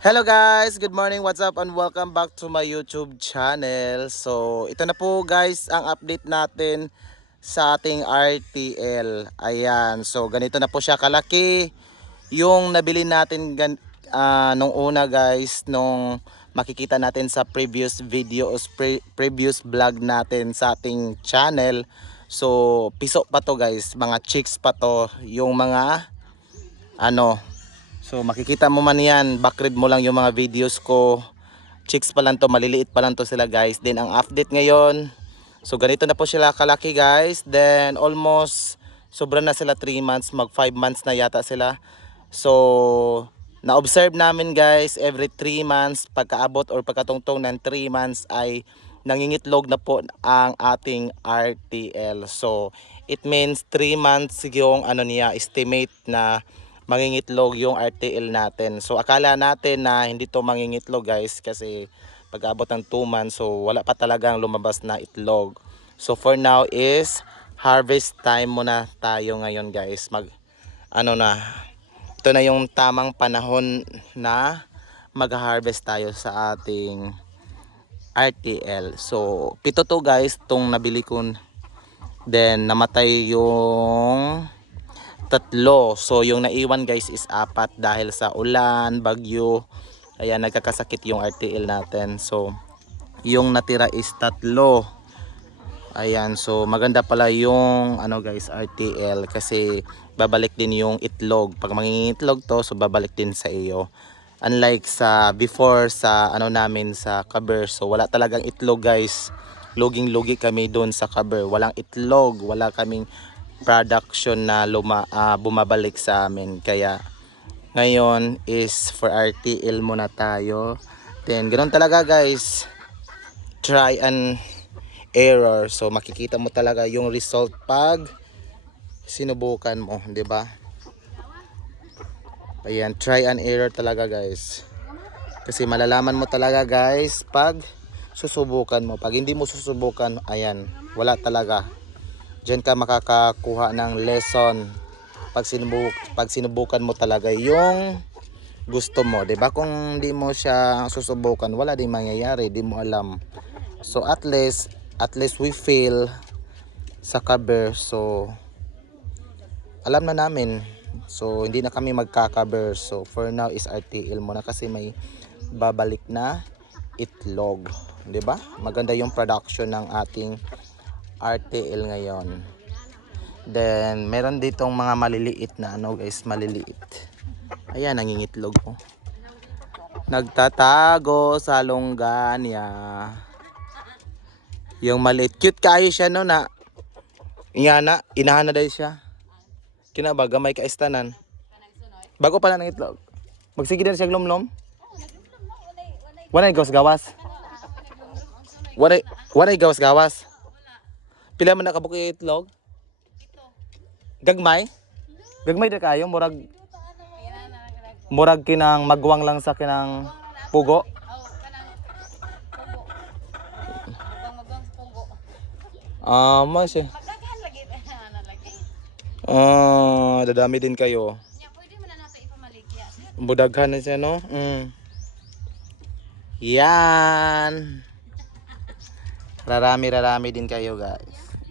Hello guys, good morning, what's up and welcome back to my YouTube channel. So ito na po guys ang update natin sa ating RTL. Ayan, so ganito na po siya kalaki yung nabili natin nung una guys, nung makikita natin sa previous videos, previous vlog natin sa ating channel. So piso pa to guys, mga chicks pa to, yung mga ano. So makikita mo man yan, backread mo lang yung mga videos ko. Chicks pa lang to, maliliit pa lang to sila guys. Then ang update ngayon, so ganito na po sila kalaki guys. Then almost sobra na sila 3 months, mag 5 months na yata sila. So na-observe namin guys, every 3 months pagkaabot or pagkatungtong ng 3 months ay nangingitlog na po ang ating RTL. So it means 3 months yung ano niya, estimate na mangingitlog yung RTL natin. So akala natin na hindi to mangingitlog guys, kasi pag-abot ng 2 months so wala pa talagang lumabas na itlog. So for now is harvest time muna tayo ngayon guys. Ito na yung tamang panahon na mag-harvest tayo sa ating RTL. So pito to guys tong nabili ko. Then namatay yung tatlo. So yung naiwan guys is 4 dahil sa ulan, bagyo. Ayan, nagkakasakit yung RTL natin. So yung natira is 3. Ayan, so maganda pala yung ano guys, RTL, kasi babalik din yung itlog. Pag mangingitlog to, so babalik din sa iyo. Unlike sa before sa ano namin sa cover, so wala talagang itlog guys. Luging-lugi kami doon sa cover. Walang itlog, wala kaming production na bumabalik sa amin. Kaya ngayon is for RTL muna tayo. Then ganoon talaga guys, try and error. So makikita mo talaga yung result pag sinubukan mo, 'di ba? Ayan, try and error talaga guys. Kasi malalaman mo talaga guys pag susubukan mo. Pag hindi mo susubukan, ayan, wala talaga. Diyan ka makakakuha ng lesson pag sinubukan mo talaga yung gusto mo, 'di ba? Kung hindi mo siya susubukan, wala ding mangyayari, di mo alam. So at least we fail sa cover. So alam na namin. So hindi na kami magka-cover. So for now is RTL muna kasi may babalik na itlog, 'di ba? Maganda yung production ng ating RTL ngayon. Then meron ditong mga maliliit na ano guys, maliliit. Ayan, nangingitlog po. Nagtatago sa longganya. Yung maliit, cute kayo siya no na. Ingana, inahan na dahil siya. Kinaba, gamay ka istanan. Bago pa na ng itlog. Magsige din siya glomlom. Wanay gawas-gawas. Wanay gawas-gawas. Pila man nakabuk yung itlog? Gagmay? Gagmay na kayo, murag kinang magwang lang sa kinang pugo. Mas eh. Dadami din kayo. Budaghan na siya no? Yan. Rarami din kayo guys.